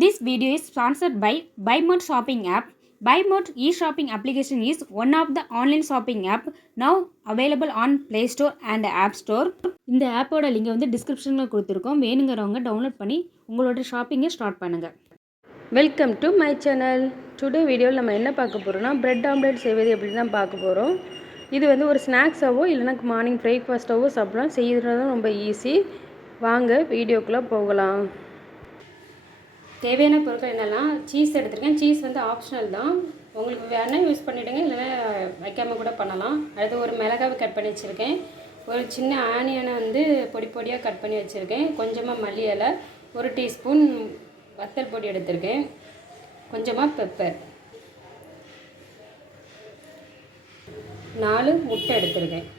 This video is sponsored by BuyMode shopping app. BuyMode e-shopping application is one of the online shopping app now available on Play Store and App Store. இந்த ஆப்போட லிங்கை வந்து டிஸ்கிரிப்ஷனில் கொடுத்துருக்கோம். வேணுங்கிறவங்க download பண்ணி உங்களோட ஷாப்பிங்கை ஸ்டார்ட் பண்ணுங்கள். Welcome to my channel. Today வீடியோவில் நம்ம என்ன பார்க்க போகிறோம்னா பிரெட் ஆம்லேட் செய்வது எப்படி தான் பார்க்க போகிறோம். இது வந்து ஒரு ஸ்நாக்ஸாவோ இல்லைனா மார்னிங் பிரேக்ஃபாஸ்ட்டாவோ சாப்பிடலாம். செய்கிறதும் ரொம்ப ஈஸி. வாங்க வீடியோக்குள்ளே போகலாம். தேவையான பொருட்கள் என்னெல்லாம் சீஸ் எடுத்துருக்கேன். சீஸ் வந்து ஆப்ஷனல் தான், உங்களுக்கு வேணால் யூஸ் பண்ணிவிடுங்க, இல்லைன்னா வைக்காமல் கூட பண்ணலாம். அடுத்து ஒரு மிளகாவை கட் பண்ணி வச்சுருக்கேன். ஒரு சின்ன ஆனியனை வந்து பொடி பொடியாக கட் பண்ணி வச்சுருக்கேன். கொஞ்சமாக மல்லி இலை, ஒரு டீஸ்பூன் வத்தல் பொடி எடுத்திருக்கேன், கொஞ்சமாக பெப்பர், 4 முட்டை எடுத்திருக்கேன்.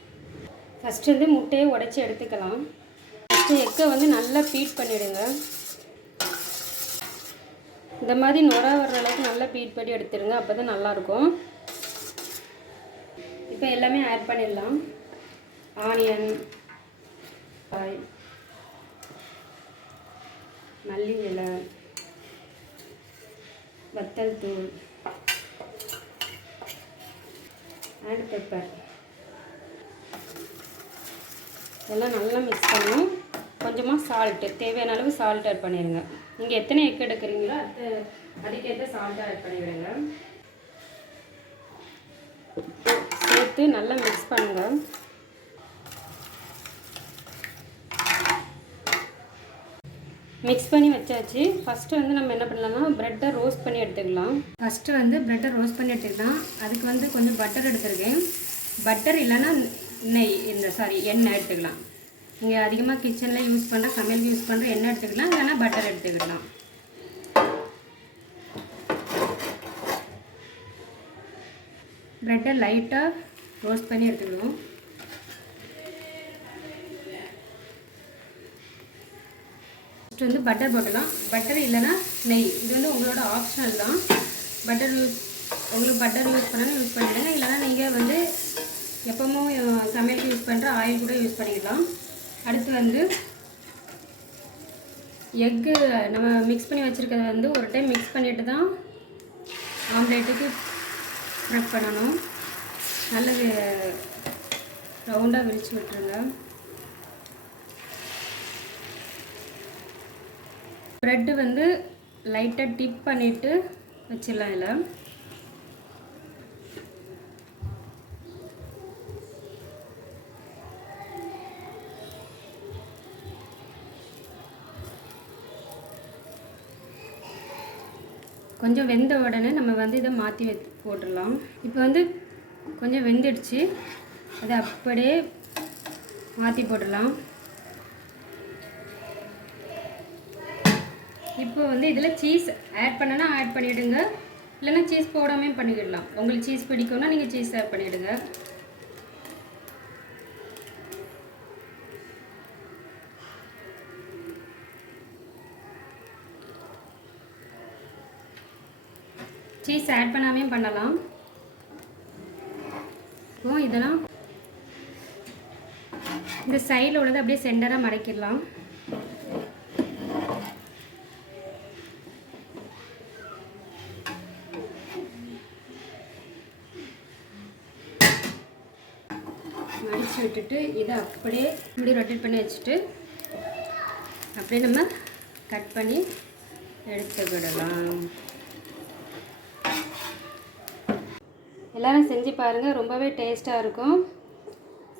ஃபஸ்ட்டு வந்து முட்டையை உடச்சி எடுத்துக்கலாம். ஃபஸ்ட்டு எக்கை வந்து நல்லா பீட் பண்ணிவிடுங்க. இந்த மாதிரி நுர வர்ற அளவுக்கு நல்லா பீட் பண்ணி எடுத்துருங்க, அப்போ தான் நல்லாயிருக்கும். இப்போ எல்லாமே ஆட் பண்ணிடலாம். ஆனியன், மல்லி இலை, வத்தல் தூள் அண்ட் பெப்பர் எல்லாம் நல்லா மிக்ஸ் பண்ணணும். கொஞ்சமாக சால்ட்டு, தேவையான அளவு சால்ட் ஆட் பண்ணிடுங்க. நீங்கள் எத்தனை எக் எடுக்கிறீங்களோ அதுக்கேற்ற சால்ட் ஆட் பண்ணிவிடுங்க. சேர்த்து நல்லா மிக்ஸ் பண்ணுங்கள். மிக்ஸ் பண்ணி வச்சாச்சு. ஃபஸ்ட்டு வந்து நம்ம என்ன பண்ணலாம்னா ப்ரெட்டை ரோஸ்ட் பண்ணி எடுத்துக்கலாம். அதுக்கு வந்து கொஞ்சம் பட்டர் எடுத்துருக்கேன். பட்டர் இல்லைன்னா நெய், எண்ணெய் எடுத்துக்கலாம். நீங்கள் அதிகமாக கிச்சனில் யூஸ் பண்ணுற, சமையலுக்கு யூஸ் பண்ணுற எண்ணெய் எடுத்துக்கலாம், இல்லைன்னா பட்டர் எடுத்துக்கலாம். ப்ரெட்டை லைட்டாக ரோஸ்ட் பண்ணி எடுத்துக்கணும். ஃபஸ்ட்டு வந்து பட்டர் போட்டுக்கலாம். பட்டர் இல்லைன்னா நெய், இது வந்து உங்களோட ஆப்ஷனல் தான். உங்களுக்கு பட்டர் யூஸ் பண்ணாலும் யூஸ் பண்ணிவிடுங்க, இல்லைன்னா நீங்கள் வந்து எப்போவும் சமையலுக்கு யூஸ் பண்ணுற ஆயில் கூட யூஸ் பண்ணிக்கலாம். அடுத்து வந்து எக்கு நம்ம மிக்ஸ் பண்ணி வச்சுருக்கிறத வந்து ஒரு டைம் மிக்ஸ் பண்ணிவிட்டு தான் ஆம்லேட்டுக்கு ஸ்ப்ரெட் பண்ணணும். நல்லது ரவுண்டாக விரித்து விட்டுருங்க. ப்ரெட்டு வந்து லைட்டாக டிப் பண்ணிவிட்டு வச்சிடலாம். இல்லை கொஞ்சம் வெந்த உடனே நம்ம வந்து இதை மாற்றி போட்டுடலாம். இப்போ வந்து கொஞ்சம் வெந்துடுச்சு, அதை அப்படியே மாற்றி போட்டுடலாம். இப்போ வந்து இதில் சீஸ் ஆட் பண்ணனா ஆட் பண்ணிவிடுங்க, இல்லைன்னா சீஸ் போடாமே பண்ணிக்கிடலாம். உங்களுக்கு சீஸ் பிடிக்கும்னா நீங்கள் சீஸ் ஆட் பண்ணிவிடுங்க. சீஸ் ஆட் பண்ணாமே பண்ணலாம். இப்போ இதெல்லாம் இந்த சைடில் உள்ளது அப்படியே சென்டராக மடக்கிடலாம். மடித்து விட்டுட்டு இதை அப்படியே இப்படி ரொட்டேட் பண்ணி வச்சுட்டு அப்படியே நம்ம கட் பண்ணி எடுத்துக்கிடலாம். எல்லோரும் செஞ்சு பாருங்கள், ரொம்பவே டேஸ்ட்டாக இருக்கும்.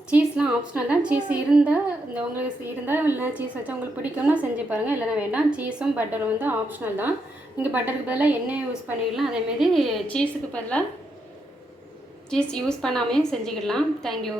சீஸ்லாம் ஆப்ஷனல் தான். சீஸ் இருந்தால் உங்களுக்கு இருந்தால், இல்லைனா சீஸ் வச்சா உங்களுக்கு பிடிக்கும்னா செஞ்சு பாருங்கள், இல்லைனா வேண்டாம். சீஸும் பட்டரும் வந்து ஆப்ஷனல் தான். நீங்கள் பட்டருக்கு பதிலாக எண்ணெய் யூஸ் பண்ணிக்கலாம். அதேமாரி சீஸுக்கு பதிலாக சீஸ் யூஸ் பண்ணாமையும் செஞ்சுக்கிடலாம். தேங்க்யூ.